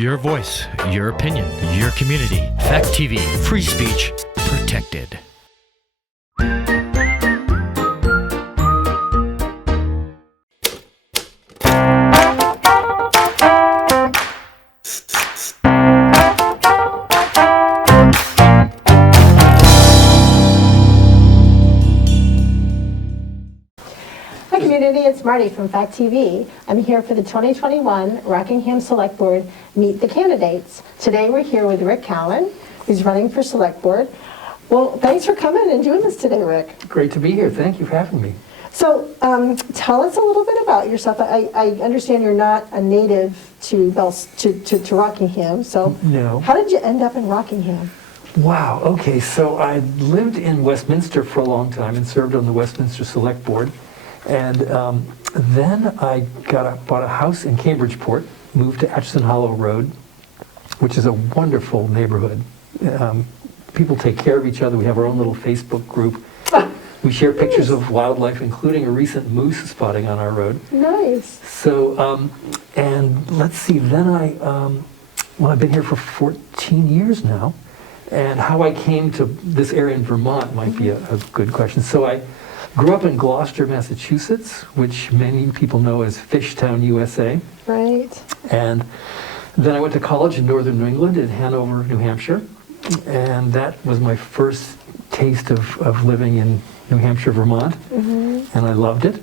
Your voice, your opinion, your community. Fact TV, free speech protected. It's Marty from Fact TV. I'm here for the 2021 Rockingham Select Board Meet the Candidates. Today we're here with Rick Cowan, who's running for Select Board. Well, thanks for coming and doing this today, Rick. Great to be here. Thank you for having me. So tell us a little bit about yourself. I understand you're not a native to Rockingham, so No. How did you end up in Rockingham? Wow. Okay. So I lived in Westminster for a long time and served on the Westminster Select Board. And then I bought a house in Cambridgeport, moved to Atchison Hollow Road, which is a wonderful neighborhood. People take care of each other. We have our own little Facebook group. We share pictures of wildlife, including a recent moose spotting on our road. Nice. So, and let's see, then I've been here for 14 years now. And how I came to this area in Vermont might be a good question. So I grew up in Gloucester, Massachusetts, which many people know as Fishtown, USA. Right. And then I went to college in northern New England in Hanover, New Hampshire. And that was my first taste of living in New Hampshire, Vermont. And I loved it.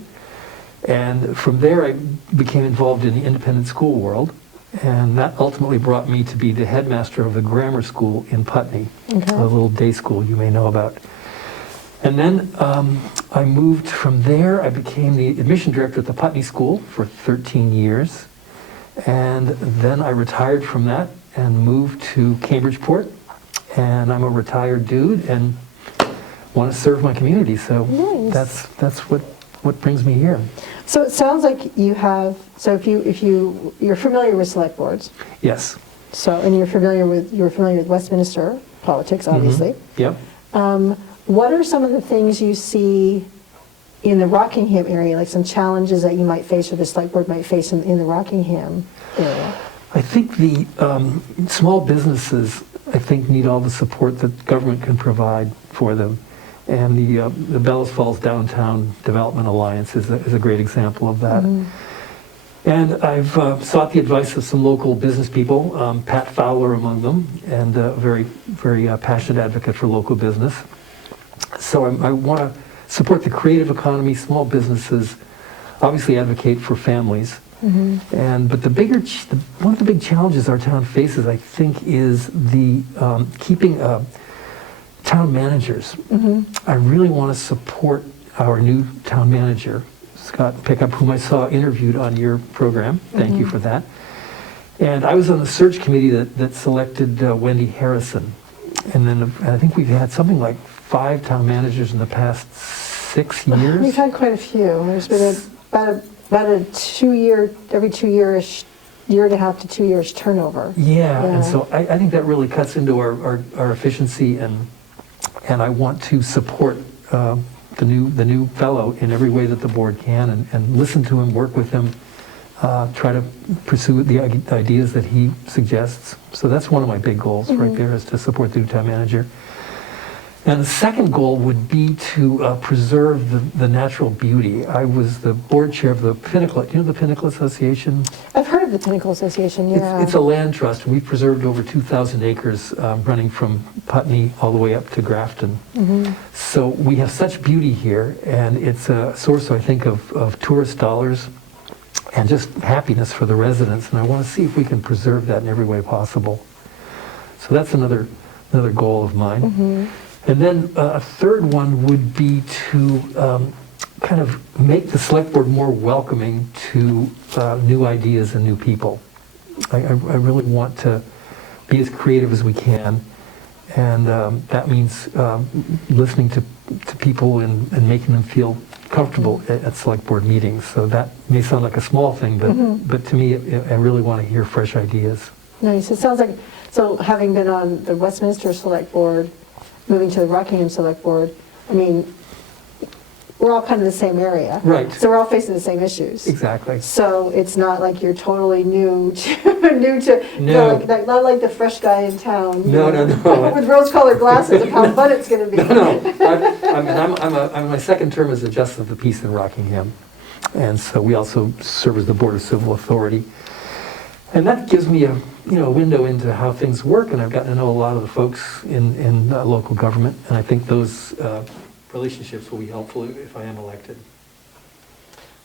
And from there, I became involved in the independent school world. And that ultimately brought me to be the headmaster of the grammar school in Putney, a little day school you may know about. And then I moved from there. I became the admission director at the Putney School for 13 years. And then I retired from that and moved to Cambridgeport. And I'm a retired dude and want to serve my community. So nice. that's what brings me here. So it sounds like you have, so if you're familiar with select boards. Yes. So, and you're familiar with Westminster politics, obviously. Yep. What are some of the things you see in the Rockingham area, like some challenges that you might face or the select board might face in the Rockingham area? I think the small businesses, need all the support that government can provide for them. And the Bellows Falls Downtown Development Alliance is a great example of that. And I've sought the advice of some local business people, Pat Fowler among them, and a very, very passionate advocate for local business. So I want to support the creative economy, small businesses, obviously advocate for families. But one of the big challenges our town faces, I think, is the keeping town managers. I really want to support our new town manager, Scott Pickup, whom I saw interviewed on your program. Thank you for that. And I was on the search committee that selected Wendy Harrison. And then I think we've had something like 5 town managers in the past 6 years. We've had quite a few. There's been about a 2 year, every 2 years, year and a half to 2 years turnover. Yeah. And so I think that really cuts into our efficiency, and I want to support the new fellow in every way that the board can, and listen to him, work with him, try to pursue the ideas that he suggests. So that's one of my big goals right there, is to support the new town manager. And the second goal would be to preserve the natural beauty. I was the board chair of the Pinnacle. Do you know the Pinnacle Association? I've heard of the Pinnacle Association, yeah. It's a land trust. We've preserved over 2,000 acres running from Putney all the way up to Grafton. So we have such beauty here, and it's a source, I think, of tourist dollars and just happiness for the residents. And I want to see if we can preserve that in every way possible. So that's another goal of mine. And then a third one would be to kind of make the select board more welcoming to new ideas and new people. I really want to be as creative as we can, and that means listening to people and making them feel comfortable at select board meetings. So that may sound like a small thing, but to me, I really want to hear fresh ideas. Nice. It sounds like, so having been on the Westminster Select Board, moving to the Rockingham Select Board, I mean, we're all kind of the same area. Right. So we're all facing the same issues. Exactly. So it's not like you're totally new to, No. not like the fresh guy in town. you No, know, no, no. with rose-colored glasses of how fun it's going to be. No, I'm my second term as a Justice of the Peace in Rockingham, and so we also serve as the Board of Civil Authority. And that gives me a window into how things work, and I've gotten to know a lot of the folks in local government, and I think those relationships will be helpful if I am elected.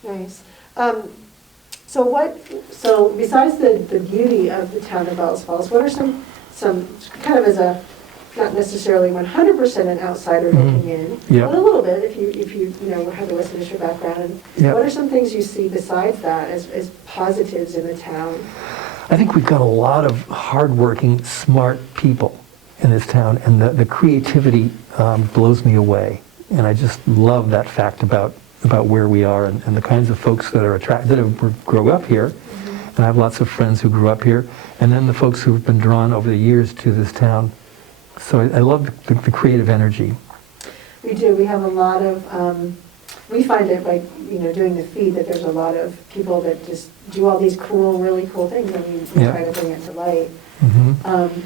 Nice. So besides the beauty of the town of Bells Falls, what are some kind of as a, not necessarily 100% an outsider looking in, Yeah. but a little bit if you have the Western District background. Yeah. What are some things you see besides that as positives in the town? I think we've got a lot of hardworking, smart people in this town, and the creativity blows me away. And I just love that fact about where we are and the kinds of folks that are grew up here. Mm-hmm. And I have lots of friends who grew up here, and then the folks who've been drawn over the years to this town. So I love the creative energy. We do. We have a lot of, we find it by, doing the feed that there's a lot of people that just do all these really cool things, and we try to bring it to light. Mm-hmm.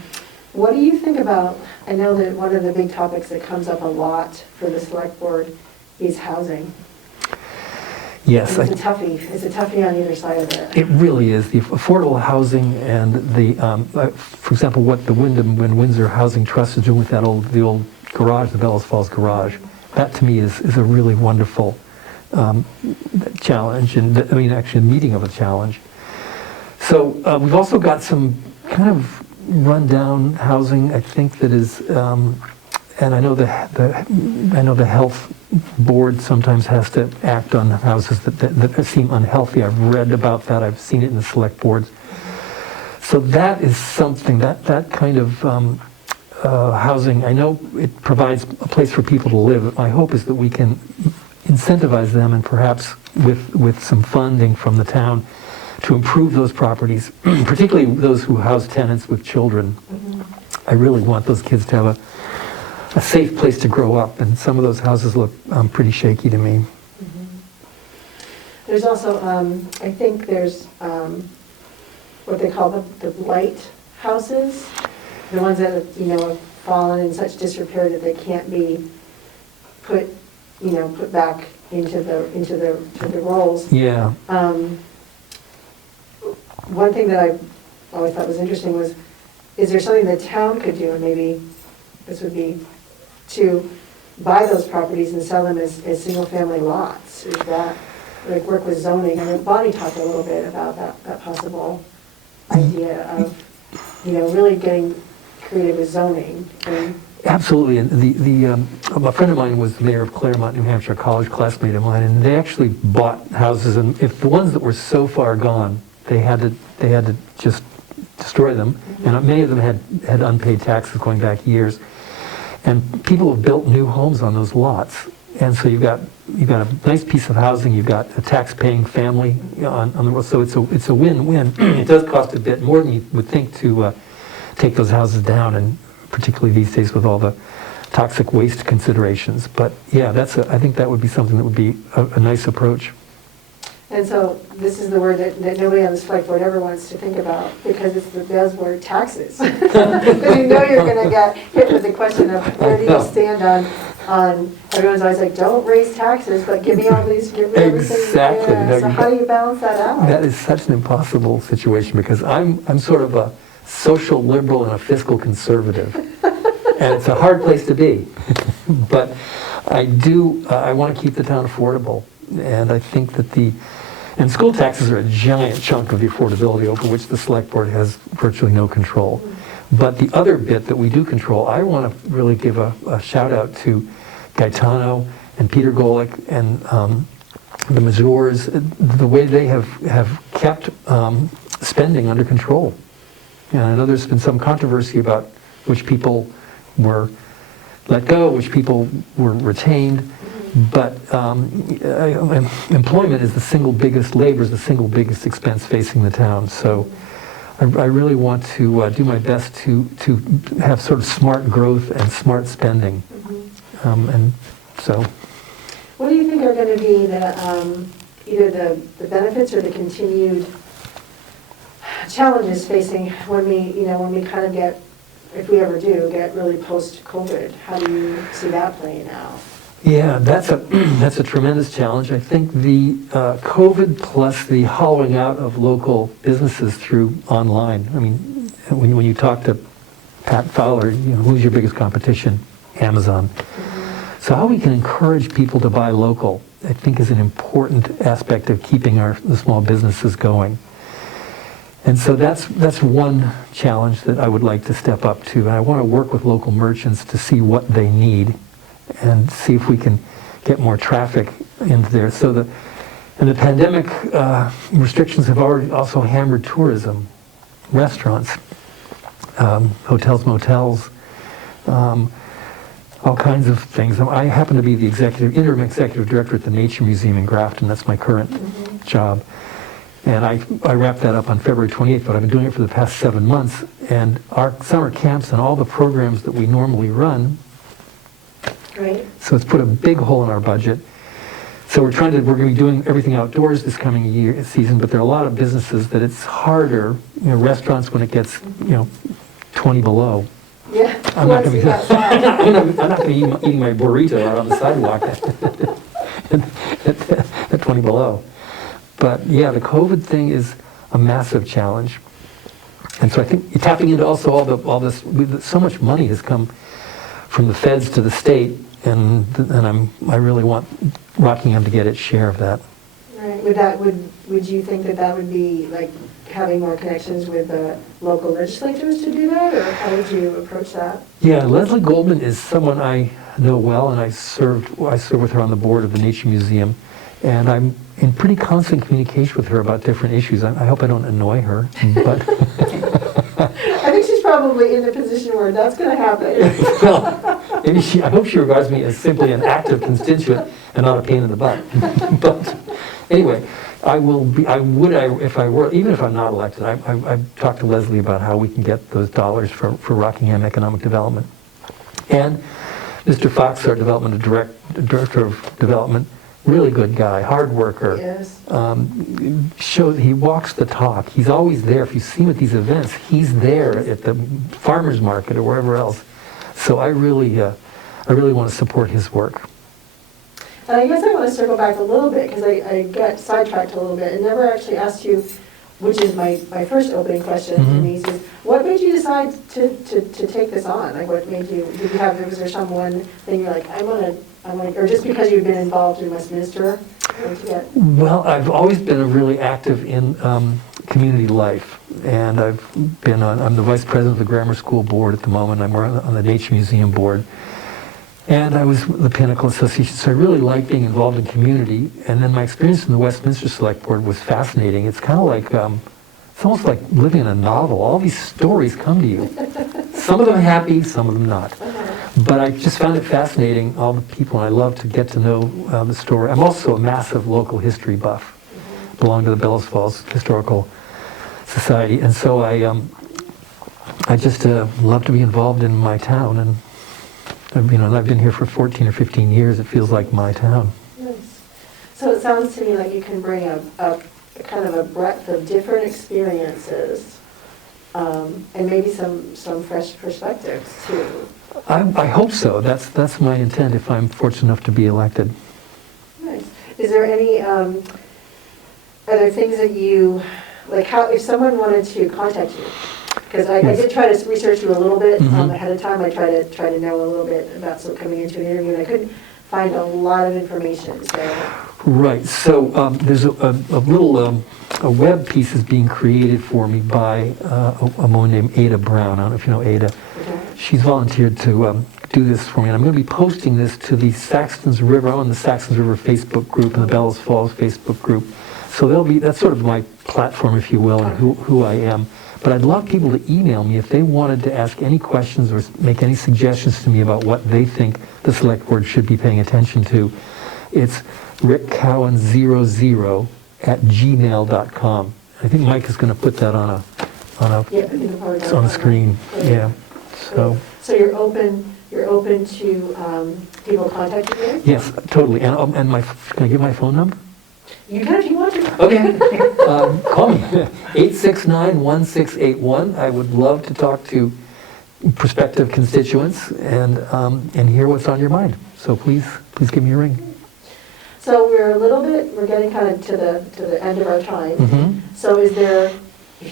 What do you think about, I know that one of the big topics that comes up a lot for the select board is housing. Yes. It's a toughie on either side of it. It really is. The affordable housing and for example, what the Wyndham and Windsor Housing Trust is doing with the old garage, the Bellows Falls garage, that to me is a really wonderful challenge, and actually a meeting of a challenge. So we've also got some kind of rundown housing, I think, that is, and I know the health board sometimes has to act on houses that seem unhealthy. I've read about that. I've seen it in the select boards. So that is something, that kind of housing, I know it provides a place for people to live. My hope is that we can incentivize them, and perhaps with some funding from the town, to improve those properties, particularly those who house tenants with children. Mm-hmm. I really want those kids to have a safe place to grow up, and some of those houses look pretty shaky to me. Mm-hmm. There's also, I think there's what they call the blight houses, the ones that have fallen in such disrepair that they can't be put back into the rolls. Yeah. One thing that I always thought was interesting was, is there something the town could do, and maybe this would be to buy those properties and sell them as single-family lots? Is that, work with zoning? I mean, Bonnie talked a little bit about that possible idea of, really getting creative with zoning. Absolutely, and a friend of mine was the mayor of Claremont, New Hampshire, a college classmate of mine, and they actually bought houses, and if the ones that were so far gone, they had to just destroy them. Mm-hmm. And many of them had unpaid taxes going back years. And people have built new homes on those lots. And so you've got a nice piece of housing, you've got a tax-paying family on the road. So it's a win-win. It does cost a bit more than you would think to take those houses down, and particularly these days with all the toxic waste considerations. But yeah, I think that would be something that would be a nice approach. And so this is the word that nobody on the select board ever wants to think about, because it's the buzzword taxes. Because you're going to get hit with the question of where do you stand on everyone's always like, don't raise taxes, but give me everything. Exactly. Yeah. No, so how do you balance that out? That is such an impossible situation, because I'm sort of a social liberal and a fiscal conservative. And it's a hard place to be. But I want to keep the town affordable. And I think that and school taxes are a giant chunk of the affordability over which the select board has virtually no control. But the other bit that we do control, I want to really give a shout out to Gaetano and Peter Golick and the Mazurs, the way they have kept spending under control. And I know there's been some controversy about which people were let go, which people were retained. But employment is the single biggest, labor is the single biggest expense facing the town. So I really want to do my best to have sort of smart growth and smart spending. Mm-hmm. And so. What do you think are going to be the, either the benefits or the continued challenges facing when we kind of get, if we ever do, get really post-COVID? How do you see that playing out? Yeah, that's a tremendous challenge. I think the COVID plus the hollowing out of local businesses through online. I mean, when you talk to Pat Fowler, who's your biggest competition? Amazon. Mm-hmm. So how we can encourage people to buy local, I think, is an important aspect of keeping the small businesses going. And so that's one challenge that I would like to step up to. And I want to work with local merchants to see what they need and see if we can get more traffic into there. So the pandemic restrictions have already also hammered tourism, restaurants, hotels, motels, all kinds of things. I happen to be the interim executive director at the Nature Museum in Grafton. That's my current job. And I wrapped that up on February 28th, but I've been doing it for the past 7 months. And our summer camps and all the programs that we normally run, right. So it's put a big hole in our budget. So we're going to be doing everything outdoors this coming season, but there are a lot of businesses that it's harder, restaurants when it gets, 20 below. Yeah, I'm not going to be eating my burrito out on the sidewalk at 20 below. But yeah, the COVID thing is a massive challenge. And so I think you're tapping into also all this, so much money has come from the feds to the state, and I really want Rockingham to get its share of that. Right. Would you think that would be like having more connections with the local legislatures to do that, or how would you approach that? Yeah, Leslie Goldman is someone I know well, and I served with her on the board of the Nature Museum, and I'm in pretty constant communication with her about different issues. I hope I don't annoy her, but I think she's probably in a position where that's going to happen. Well, I hope she regards me as simply an active constituent and not a pain in the butt. But anyway, even if I'm not elected, I've talked to Leslie about how we can get those dollars for Rockingham economic development. And Mr. Fox, our director of development, really good guy, hard worker. Yes. He walks the talk. He's always there. If you see him at these events, he's there at the farmer's market or wherever else. So I really want to support his work. And I guess I want to circle back a little bit, because I got sidetracked a little bit and never actually asked you, which is my first opening question, Denise, is what made you decide to take this on? Like, what made you, was there some one thing you're like, I want to, or just because you've been involved in Westminster? Well, I've always been really active in community life, and I'm the vice president of the grammar school board at the moment. I'm on the Nature Museum board, and I was with the Pinnacle Association, so I really like being involved in community. And then my experience in the Westminster Selectboard was fascinating. It's kind of like, it's almost like living in a novel. All these stories come to you. Some of them happy, some of them not. But I just found it fascinating, all the people, and I love to get to know the story. I'm also a massive local history buff. Belong to the Bellows Falls Historical Society, and so I just love to be involved in my town, and I've been here for 14 or 15 years. It feels like my town. Nice. So it sounds to me like you can bring a kind of a breadth of different experiences, and maybe some fresh perspectives too. I hope so. That's my intent if I'm fortunate enough to be elected. Nice. Is there any other things that you, like, how, if someone wanted to contact you? Because I did try to research you a little bit ahead of time. I try to know a little bit about coming into an interview, and I couldn't find a lot of information. So. Right. So there's a little a web piece is being created for me by a woman named Ada Brown. I don't know if you know Ada. Okay. She's volunteered to do this for me, and I'm going to be posting this to the Saxtons River. I'm on the Saxtons River Facebook group and the Bellows Falls Facebook group. So that's sort of my platform, if you will, and who I am. But I'd love people to email me if they wanted to ask any questions or make any suggestions to me about what they think the Select Board should be paying attention to. It's rickcowan00@gmail.com. I think Mike is going to put that on the screen. Yeah. So you're open you're open to people contacting you? Yes, totally. And can I give my phone number? You can if you want to. Okay. Call me, 869-1681. I would love to talk to prospective constituents and hear what's on your mind. So please give me a ring. So we're getting kind of to the end of our time. Mhm. So if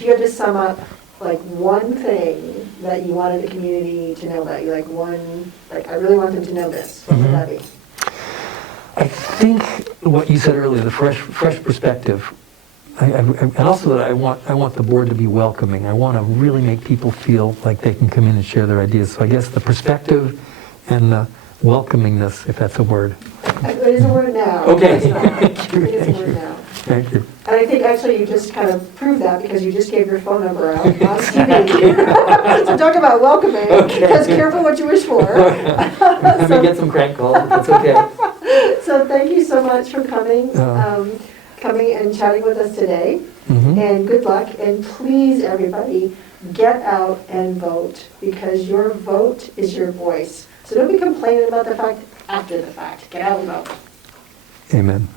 you had to sum up like one thing that you wanted the community to know about you, like I really want them to know this, what would that be? I think what you said earlier, the fresh perspective, and also that I want the board to be welcoming. I want to really make people feel like they can come in and share their ideas. So I guess the perspective and the welcomingness, if that's a word. It is a word now. Okay. It's not. It is a word now. Thank you. And I think actually you just kind of proved that because you just gave your phone number out on TV. So talk about welcoming, because careful what you wish for. Let me get some crank calls, if that's okay. So thank you so much for coming and chatting with us today. And good luck. And please, everybody, get out and vote, because your vote is your voice. So don't be complaining about the fact after the fact. Get out and vote. Amen.